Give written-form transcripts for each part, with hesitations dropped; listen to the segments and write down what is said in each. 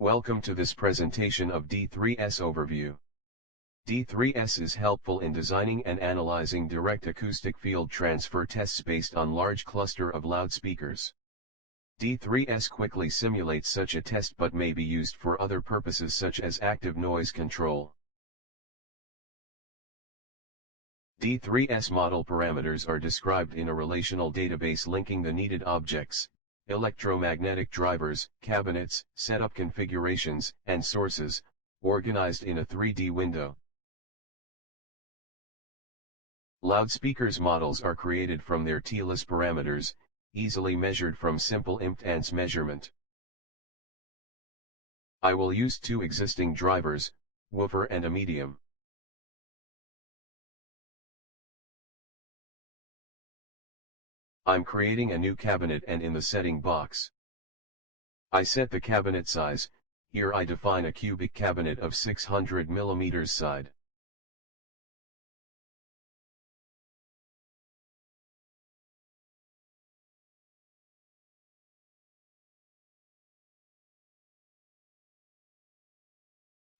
Welcome to this presentation of D3S overview. D3S is helpful in designing and analyzing direct acoustic field transfer tests based on large cluster of loudspeakers. D3S quickly simulates such a test but may be used for other purposes such as active noise control. D3S model parameters are described in a relational database linking the needed objects, electromagnetic drivers, cabinets, setup configurations, and sources, organized in a 3D window. Loudspeakers models are created from their TLS parameters, easily measured from simple impedance measurement. I will use two existing drivers, woofer and a medium. I'm creating a new cabinet and in the setting box, I set the cabinet size. Here I define a cubic cabinet of 600 mm side.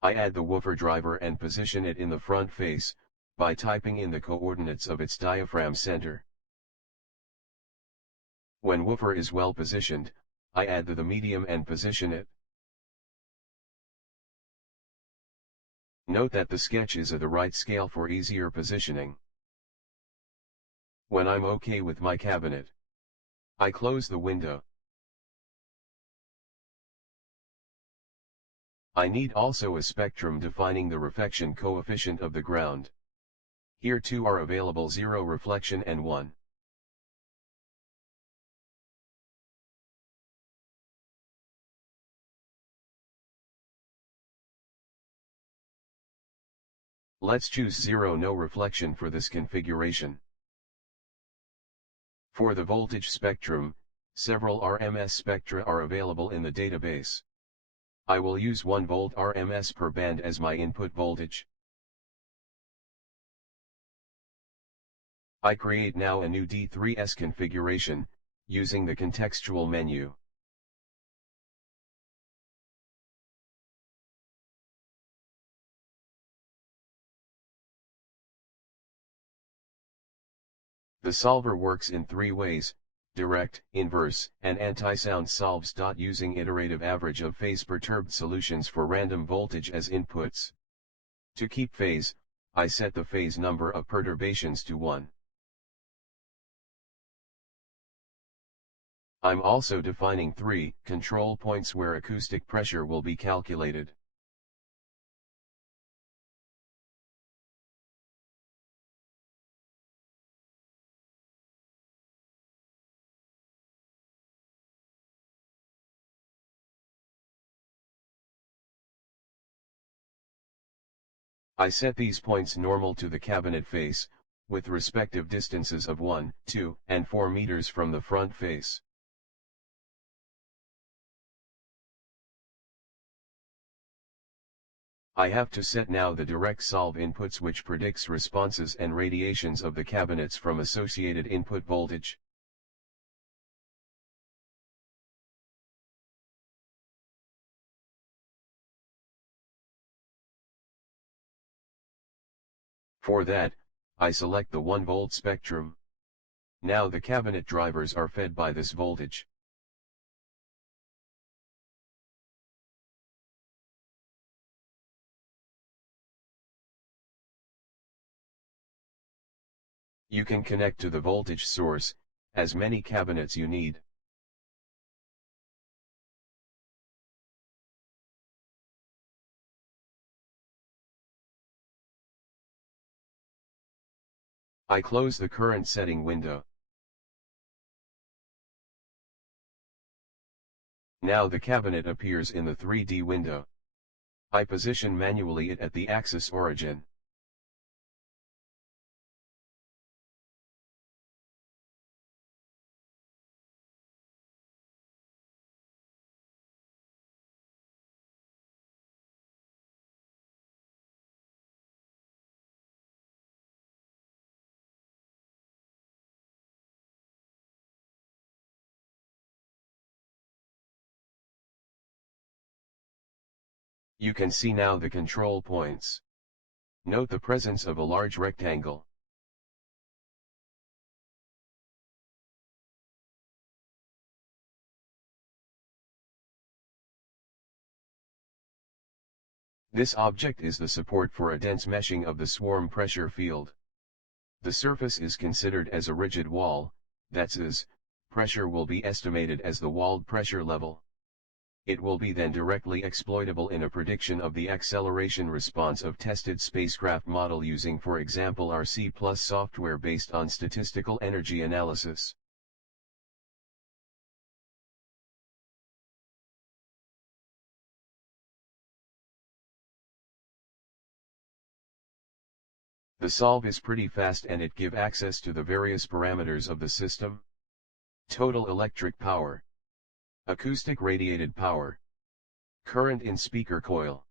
I add the woofer driver and position it in the front face, by typing in the coordinates of its diaphragm center. When woofer is well positioned, I add the medium and position it. Note that the sketch is at the right scale for easier positioning. When I'm okay with my cabinet, I close the window. I need also a spectrum defining the reflection coefficient of the ground. Here two are available: 0 reflection and 1. Let's choose 0 no reflection for this configuration. For the voltage spectrum, several RMS spectra are available in the database. I will use 1 volt RMS per band as my input voltage. I create now a new D3S configuration, using the contextual menu. The solver works in three ways: direct, inverse, and anti-sound solves. Using iterative average of phase perturbed solutions for random voltage as inputs. To keep phase, I set the phase number of perturbations to 1. I'm also defining 3 control points where acoustic pressure will be calculated. I set these points normal to the cabinet face, with respective distances of 1, 2, and 4 meters from the front face. I have to set now the direct solve inputs, which predicts responses and radiations of the cabinets from associated input voltage. For that, I select the 1 volt spectrum. Now the cabinet drivers are fed by this voltage. You can connect to the voltage source, as many cabinets you need. I close the current setting window. Now the cabinet appears in the 3D window. I position manually it at the axis origin. You can see now the control points. Note the presence of a large rectangle. This object is the support for a dense meshing of the swarm pressure field. The surface is considered as a rigid wall, that is, pressure will be estimated as the walled pressure level. It will be then directly exploitable in a prediction of the acceleration response of tested spacecraft model using for example RC+ software based on statistical energy analysis. The solve is pretty fast and it give access to the various parameters of the system. Total electric power, acoustic radiated power, current in speaker coil,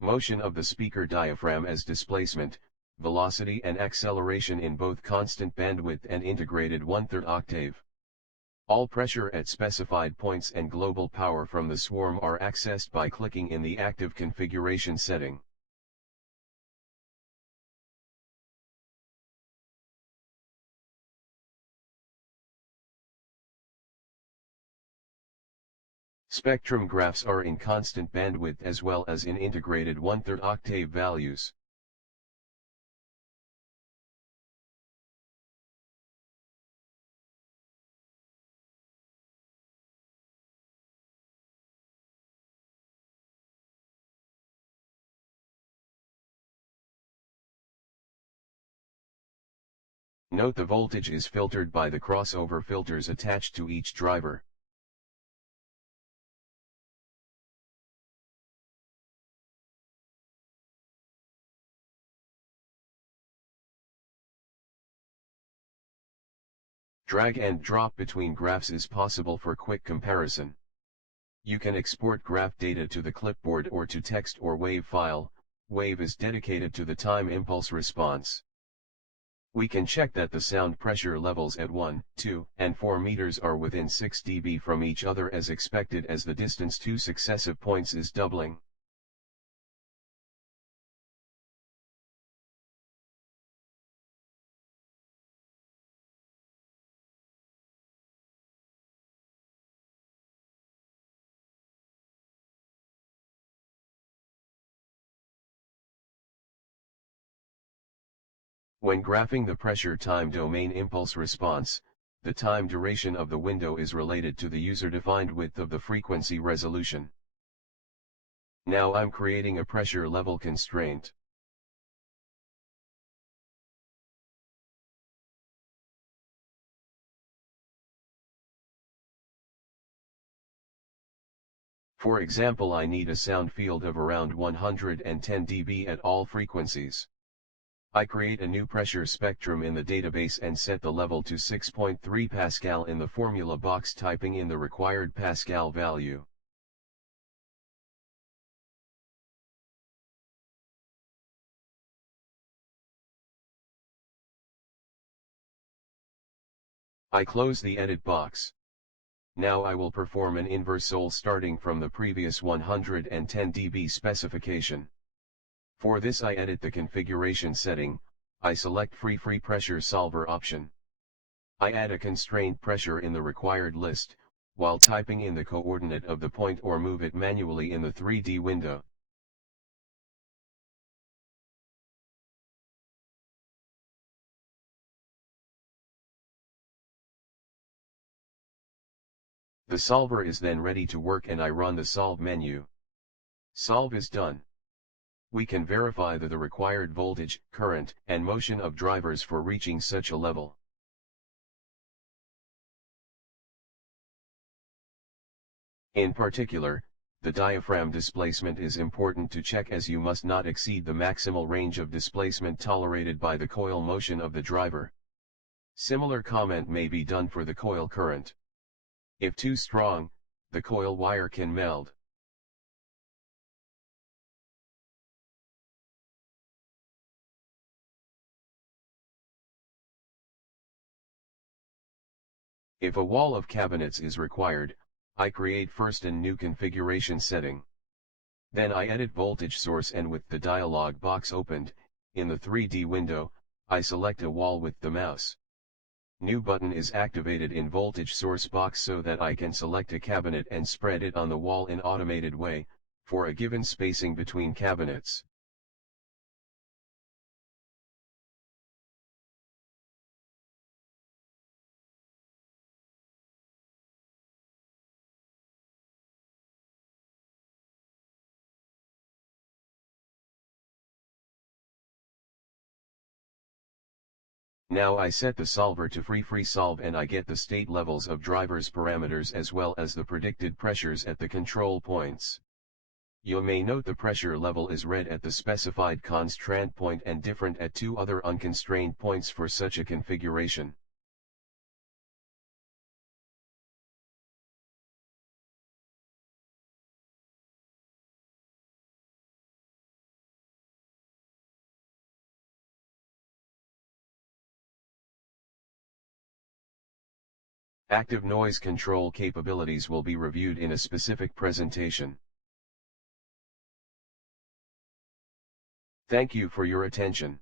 motion of the speaker diaphragm as displacement, velocity and acceleration in both constant bandwidth and integrated 1/3 octave. All pressure at specified points and global power from the swarm are accessed by clicking in the active configuration setting. Spectrum graphs are in constant bandwidth as well as in integrated 1/3 octave values. Note the voltage is filtered by the crossover filters attached to each driver. Drag and drop between graphs is possible for quick comparison. You can export graph data to the clipboard or to text or WAV file. WAV is dedicated to the time impulse response. We can check that the sound pressure levels at 1, 2, and 4 meters are within 6 dB from each other as expected as the distance to successive points is doubling. When graphing the pressure time domain impulse response, the time duration of the window is related to the user-defined width of the frequency resolution. Now I'm creating a pressure level constraint. For example, I need a sound field of around 110 dB at all frequencies. I create a new pressure spectrum in the database and set the level to 6.3 Pascal in the formula box, typing in the required Pascal value. I close the edit box. Now I will perform an inverse sol starting from the previous 110 dB specification. For this I edit the configuration setting, I select free pressure solver option. I add a constraint pressure in the required list, while typing in the coordinate of the point or move it manually in the 3D window. The solver is then ready to work and I run the solve menu. Solve is done. We can verify the required voltage, current, and motion of drivers for reaching such a level. In particular, the diaphragm displacement is important to check as you must not exceed the maximal range of displacement tolerated by the coil motion of the driver. Similar comment may be done for the coil current. If too strong, the coil wire can meld. If a wall of cabinets is required, I create first a new configuration setting. Then I edit voltage source, and with the dialog box opened, in the 3D window, I select a wall with the mouse. New button is activated in voltage source box so that I can select a cabinet and spread it on the wall in automated way, for a given spacing between cabinets. Now I set the solver to free solve, and I get the state levels of drivers parameters as well as the predicted pressures at the control points. You may note the pressure level is red at the specified constraint point and different at two other unconstrained points for such a configuration. Active noise control capabilities will be reviewed in a specific presentation. Thank you for your attention.